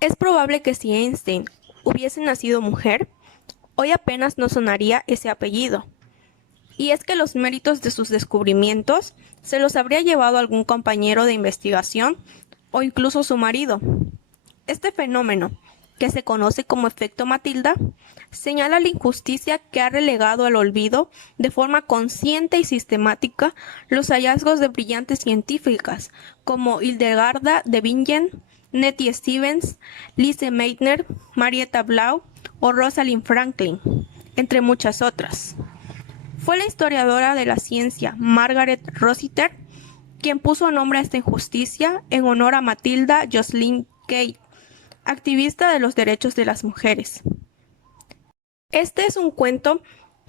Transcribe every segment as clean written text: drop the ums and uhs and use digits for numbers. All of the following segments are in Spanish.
Es probable que si Einstein hubiese nacido mujer, hoy apenas no sonaría ese apellido. Y es que los méritos de sus descubrimientos se los habría llevado algún compañero de investigación o incluso su marido. Este fenómeno, que se conoce como efecto Matilda, señala la injusticia que ha relegado al olvido de forma consciente y sistemática los hallazgos de brillantes científicas como Hildegarda de Bingen, Nettie Stevens, Lise Meitner, Marietta Blau o Rosalind Franklin, entre muchas otras. Fue la historiadora de la ciencia Margaret Rossiter quien puso nombre a esta injusticia en honor a Matilda Joslyn Gay, activista de los derechos de las mujeres. Este es un cuento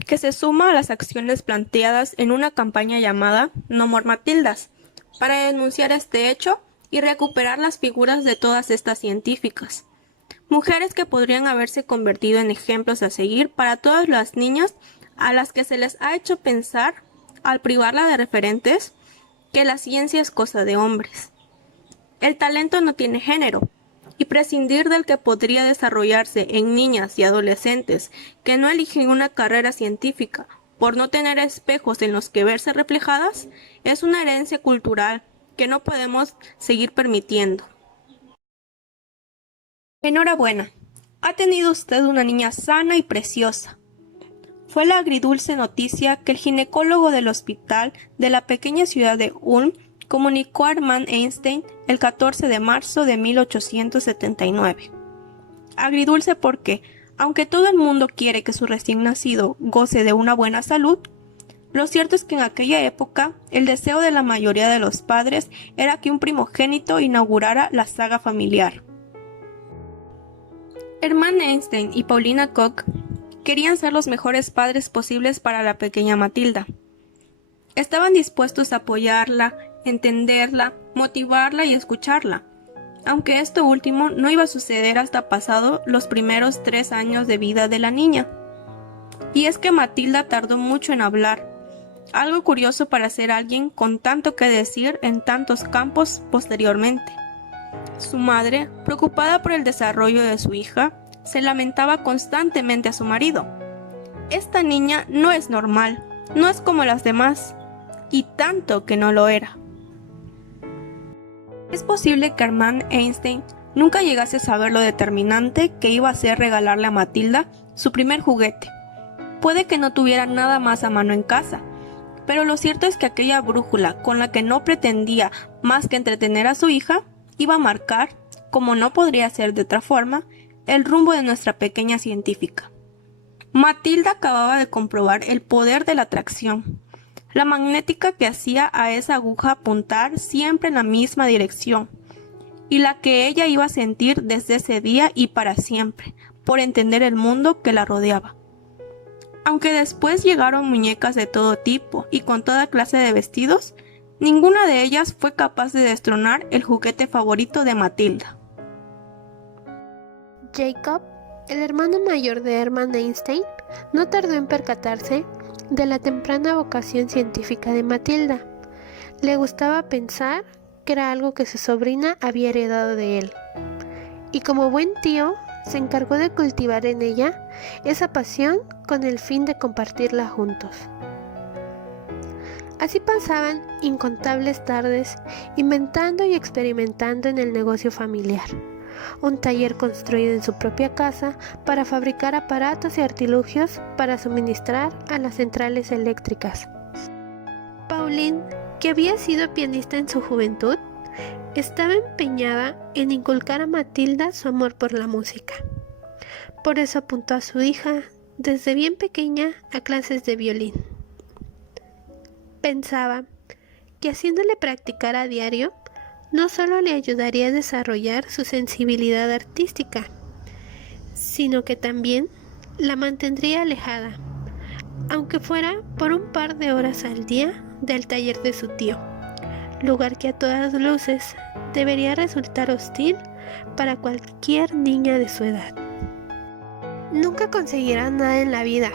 que se suma a las acciones planteadas en una campaña llamada No More Matildas, para denunciar este hecho y recuperar las figuras de todas estas científicas. Mujeres que podrían haberse convertido en ejemplos a seguir para todas las niñas a las que se les ha hecho pensar, al privarla de referentes, que la ciencia es cosa de hombres. El talento no tiene género, y prescindir del que podría desarrollarse en niñas y adolescentes que no eligen una carrera científica por no tener espejos en los que verse reflejadas es una herencia cultural que no podemos seguir permitiendo. Enhorabuena, ha tenido usted una niña sana y preciosa. Fue la agridulce noticia que el ginecólogo del hospital de la pequeña ciudad de Ulm comunicó a Armand Einstein el 14 de marzo de 1879. Agridulce porque, aunque todo el mundo quiere que su recién nacido goce de una buena salud, lo cierto es que en aquella época el deseo de la mayoría de los padres era que un primogénito inaugurara la saga familiar. Armand Einstein y Paulina Koch querían ser los mejores padres posibles para la pequeña Matilda. Estaban dispuestos a apoyarla, entenderla, motivarla y escucharla, aunque esto último no iba a suceder hasta pasado los primeros 3 años de vida de la niña. Y es que Matilda tardó mucho en hablar, algo curioso para ser alguien con tanto que decir en tantos campos posteriormente. Su madre, preocupada por el desarrollo de su hija, se lamentaba constantemente a su marido. Esta niña no es normal, no es como las demás, y tanto que no lo era. Es posible que Armand Einstein nunca llegase a saber lo determinante que iba a ser regalarle a Matilda su primer juguete. Puede que no tuviera nada más a mano en casa, pero lo cierto es que aquella brújula con la que no pretendía más que entretener a su hija, iba a marcar, como no podría ser de otra forma, el rumbo de nuestra pequeña científica. Matilda acababa de comprobar el poder de la atracción, la magnética que hacía a esa aguja apuntar siempre en la misma dirección, y la que ella iba a sentir desde ese día y para siempre, por entender el mundo que la rodeaba. Aunque después llegaron muñecas de todo tipo y con toda clase de vestidos, ninguna de ellas fue capaz de destronar el juguete favorito de Matilda. Jacob, el hermano mayor de Hermann Einstein, no tardó en percatarse de la temprana vocación científica de Matilda. Le gustaba pensar que era algo que su sobrina había heredado de él. Y como buen tío, se encargó de cultivar en ella esa pasión con el fin de compartirla juntos. Así pasaban incontables tardes inventando y experimentando en el negocio familiar, un taller construido en su propia casa para fabricar aparatos y artilugios para suministrar a las centrales eléctricas. Pauline, que había sido pianista en su juventud, estaba empeñada en inculcar a Matilda su amor por la música. Por eso apuntó a su hija desde bien pequeña a clases de violín. Pensaba que haciéndole practicar a diario, no solo le ayudaría a desarrollar su sensibilidad artística, sino que también la mantendría alejada, aunque fuera por un par de horas al día, del taller de su tío, lugar que a todas luces debería resultar hostil para cualquier niña de su edad. Nunca conseguirá nada en la vida.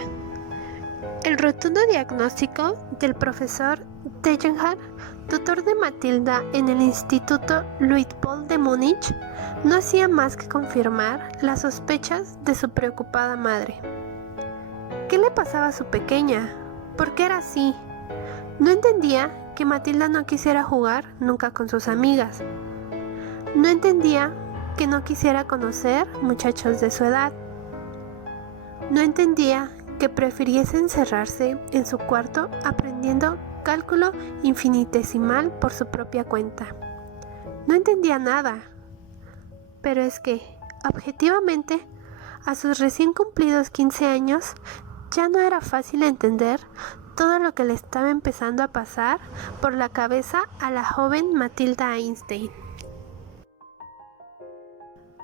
El rotundo diagnóstico del profesor Degenhardt, tutor de Matilda en el Instituto Luitpold de Múnich, no hacía más que confirmar las sospechas de su preocupada madre. ¿Qué le pasaba a su pequeña? ¿Por qué era así? No entendía que Matilda no quisiera jugar nunca con sus amigas. No entendía que no quisiera conocer muchachos de su edad. No entendía que prefiriese encerrarse en su cuarto aprendiendo cálculo infinitesimal por su propia cuenta. No entendía nada. Pero es que, objetivamente, a sus recién cumplidos 15 años, ya no era fácil entender todo lo que le estaba empezando a pasar por la cabeza a la joven Matilda Einstein.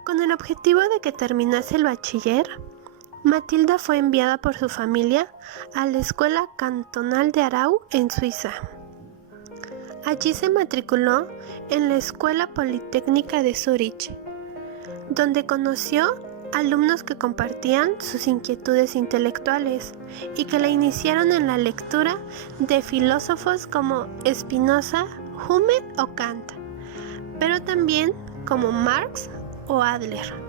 Con el objetivo de que terminase el bachiller, Matilda fue enviada por su familia a la Escuela Cantonal de Aarau en Suiza. Allí se matriculó en la Escuela Politécnica de Zúrich, donde conoció alumnos que compartían sus inquietudes intelectuales y que la iniciaron en la lectura de filósofos como Spinoza, Hume o Kant, pero también como Marx o Adler.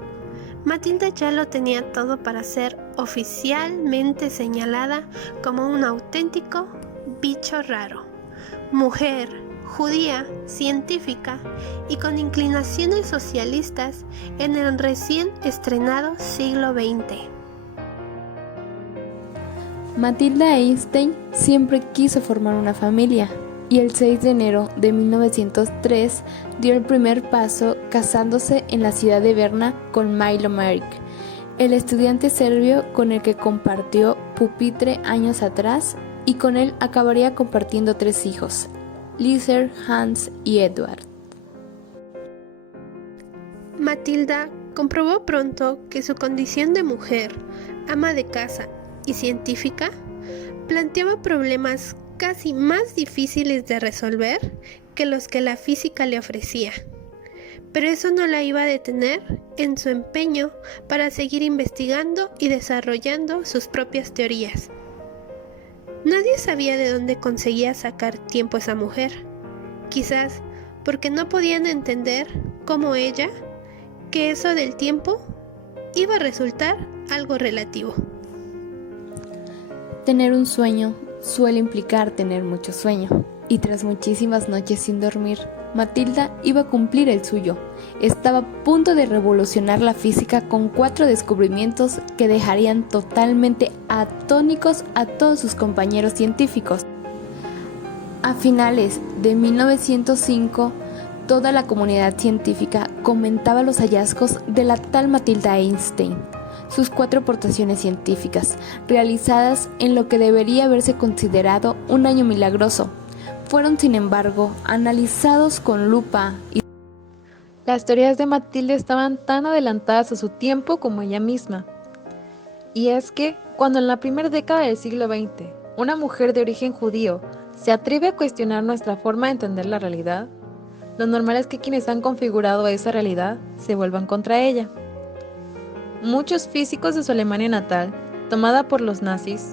Matilda ya lo tenía todo para ser oficialmente señalada como un auténtico bicho raro. Mujer, judía, científica y con inclinaciones socialistas en el recién estrenado siglo XX. Matilda Einstein siempre quiso formar una familia y el 6 de enero de 1903 dio el primer paso casándose en la ciudad de Berna con Milo Marić, el estudiante serbio con el que compartió pupitre años atrás y con él acabaría compartiendo 3 hijos, Lizer, Hans y Edward. Matilda comprobó pronto que su condición de mujer, ama de casa y científica planteaba problemas casi más difíciles de resolver que los que la física le ofrecía. Pero eso no la iba a detener en su empeño para seguir investigando y desarrollando sus propias teorías. Nadie sabía de dónde conseguía sacar tiempo esa mujer, quizás porque no podían entender, como ella, que eso del tiempo iba a resultar algo relativo. Tener un sueño suele implicar tener mucho sueño, y tras muchísimas noches sin dormir, Matilda iba a cumplir el suyo. Estaba a punto de revolucionar la física con 4 descubrimientos que dejarían totalmente atónicos a todos sus compañeros científicos. A finales de 1905, toda la comunidad científica comentaba los hallazgos de la tal Matilda Einstein, sus 4 aportaciones científicas, realizadas en lo que debería haberse considerado un año milagroso, fueron sin embargo analizados con lupa y las teorías de Matilda estaban tan adelantadas a su tiempo como ella misma. Y es que, cuando en la primera década del siglo XX, una mujer de origen judío se atreve a cuestionar nuestra forma de entender la realidad, lo normal es que quienes han configurado esa realidad se vuelvan contra ella. Muchos físicos de su Alemania natal, tomada por los nazis,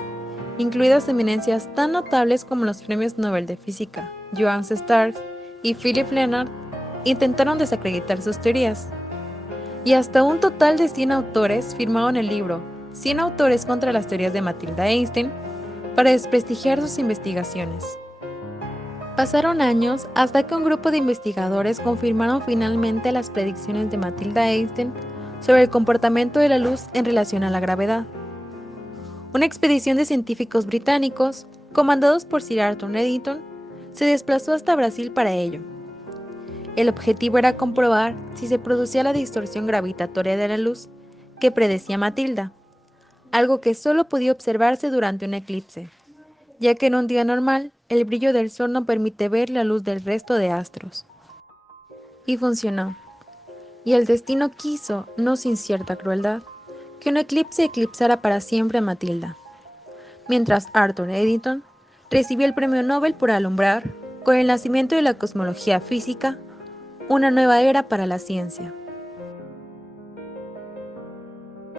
incluidas eminencias tan notables como los premios Nobel de Física, Johannes Stark y Philipp Lenard, intentaron desacreditar sus teorías. Y hasta un total de 100 autores firmaron el libro 100 autores contra las teorías de Matilda Einstein para desprestigiar sus investigaciones. Pasaron años hasta que un grupo de investigadores confirmaron finalmente las predicciones de Matilda Einstein sobre el comportamiento de la luz en relación a la gravedad. Una expedición de científicos británicos, comandados por Sir Arthur Eddington, se desplazó hasta Brasil para ello. El objetivo era comprobar si se producía la distorsión gravitatoria de la luz que predecía Matilda, algo que solo podía observarse durante un eclipse, ya que en un día normal el brillo del sol no permite ver la luz del resto de astros. Y funcionó. Y el destino quiso, no sin cierta crueldad, que un eclipse eclipsara para siempre a Matilda, mientras Arthur Eddington recibió el premio Nobel por alumbrar, con el nacimiento de la cosmología física, una nueva era para la ciencia.